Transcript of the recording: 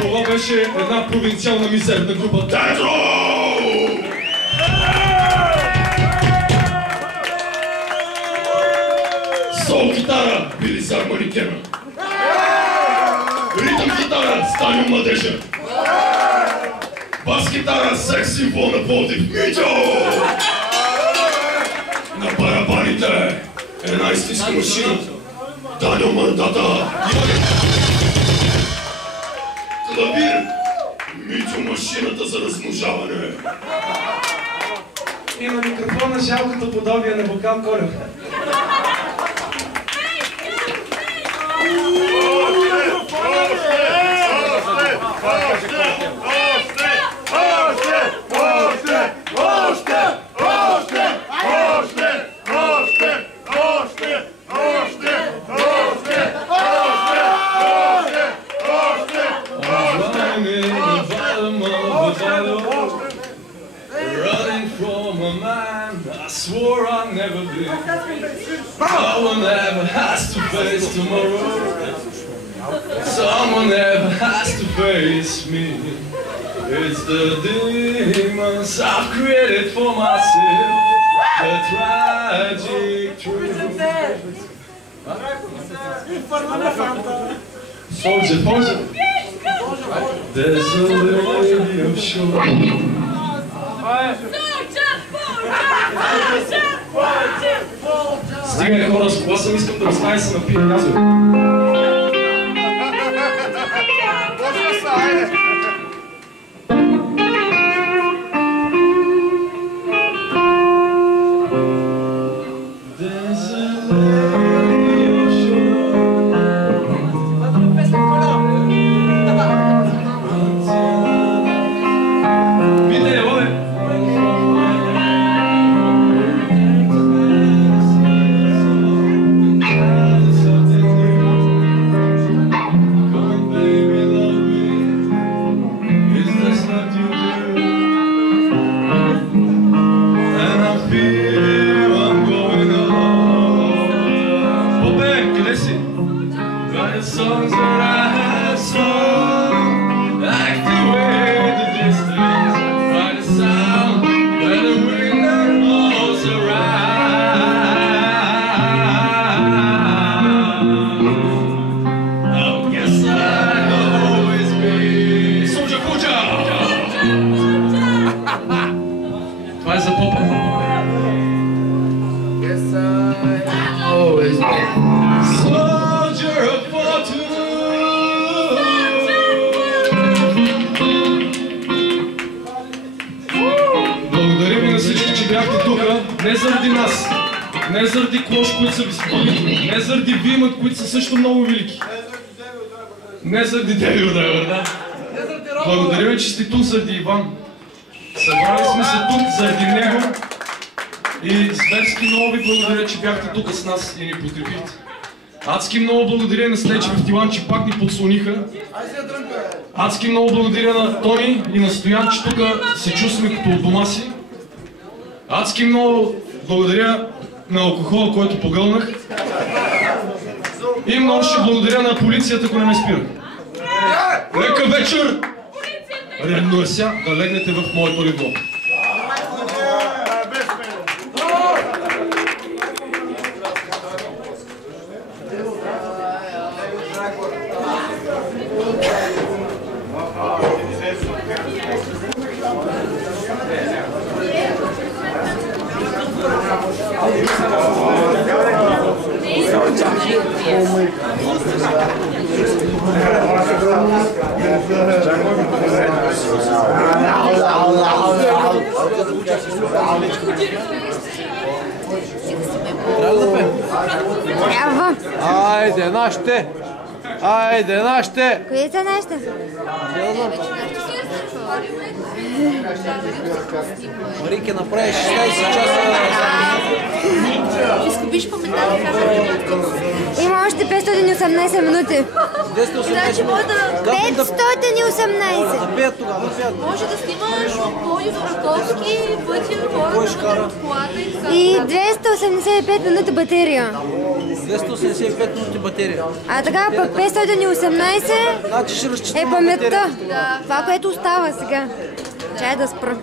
Това беше една провинциална мизерна група Дедро! Сол гитара, Билизар Манекена. Ритъм гитара, Станио Младежа. Бас гитара, секс символ на Пловдив, Митьо! На барабаните, една истинска машина, Данио Мандата. Клавир, Митьо машината за размножаване. И на микрофона жалкото подобие на Вулкан Колев. Someone never has to face tomorrow. Someone never has to face me. It's the demons I've created for myself. The tragic truth. Soldier. There's a lady of shore. Стига хора с гласа, искам да остане се напия язо. Не заради нас, не заради Клош, които са високолики, не заради Вимът, които са също много велики. Не заради Девил Драйвер, да. Благодаря ви, че сте тук заради Иван. Събрали сме се тук заради него и зверски много ви благодаря, че бяхте тук с нас и ни подкрепихте. Адски много благодаря на Слечи Фестиван, че пак ни подслониха. Адски много благодаря на Тони и на Стоян, че тук се чувстваме като от дома си. Адски много благодаря на алкохола, който погълнах. И много ще благодаря на полицията, ако не ме спира. Лека вечер! Редно е ся да легнете в моето легло. Трябва. Айде, нашите! Айде, нашите! Кои са нашите? Марийке, направиш 16 часа. Изкупиш паметта, как Има още 518 минути. 218 минути. 518. Да пеят тогава, да пеят. може да снимаш от Пловдив до Раковски, пътя, хората от колата и така. И 285 минути батерия. 285 минути батерия. А така пък 518 Значи ще разчитам е на паметта. батерията. Това, което остава сега. Чай да спра.